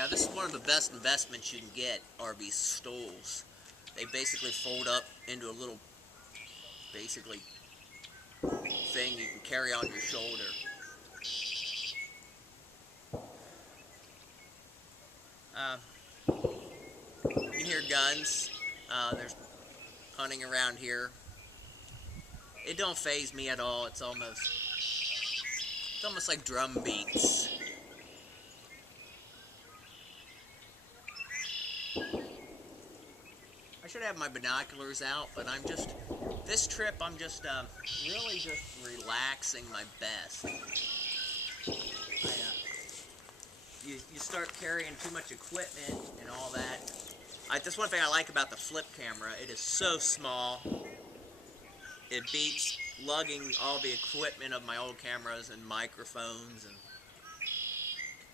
Yeah, this is one of the best investments you can get, are these stools. They basically fold up into a little, basically, thing you can carry on your shoulder. You can hear guns. There's hunting around here. It don't faze me at all. It's almost like drum beats. I should have my binoculars out, but this trip I'm just really just relaxing my best. You start carrying too much equipment and all that. That's one thing I like about the flip camera. It is so small. It beats lugging all the equipment of my old cameras and microphones and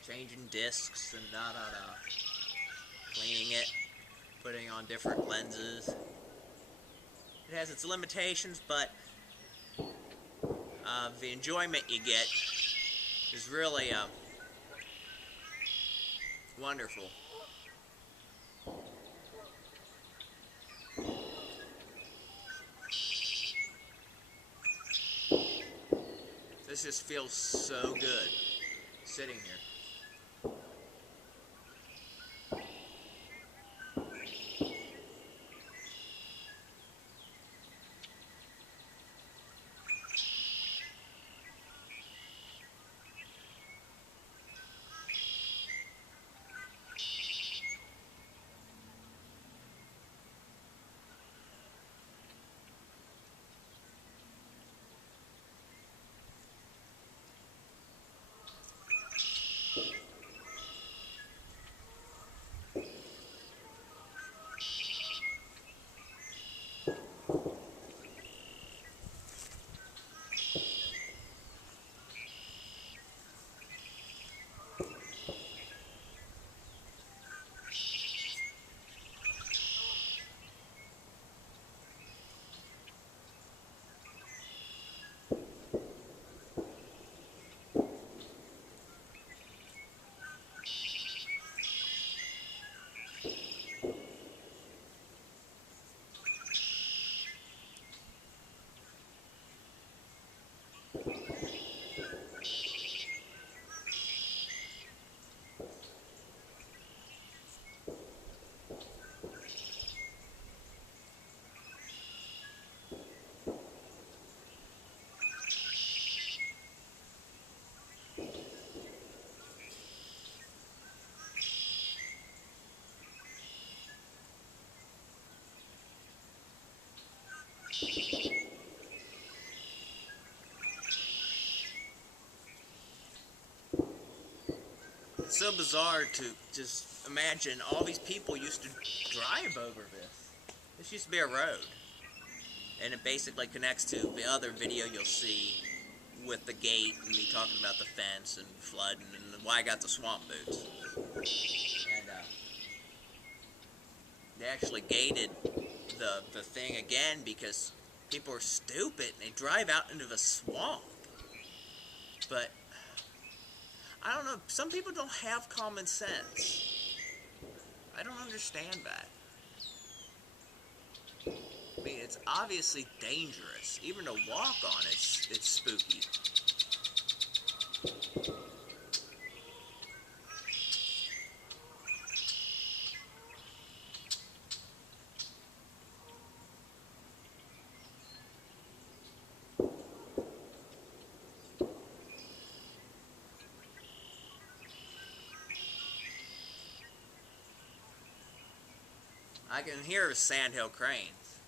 changing discs and da-da-da. Cleaning it, putting on different lenses. It has its limitations, but the enjoyment you get is really wonderful. This just feels so good sitting here. It's so bizarre to just imagine all these people used to drive over this. This used to be a road. And it basically connects to the other video you'll see with the gate and me talking about the fence and flooding and why I got the swamp boots. And they actually gated the thing again because people are stupid and they drive out into the swamp. But I don't know, some people don't have common sense. I don't understand that. I mean, it's obviously dangerous. Even to walk on it's spooky. I can hear sandhill cranes.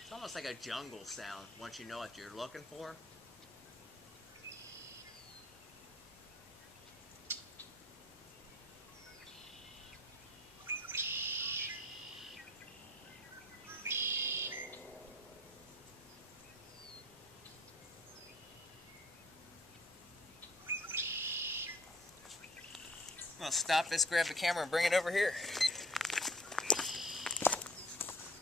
It's almost like a jungle sound once you know what you're looking for. I'm gonna stop this, grab the camera, and bring it over here.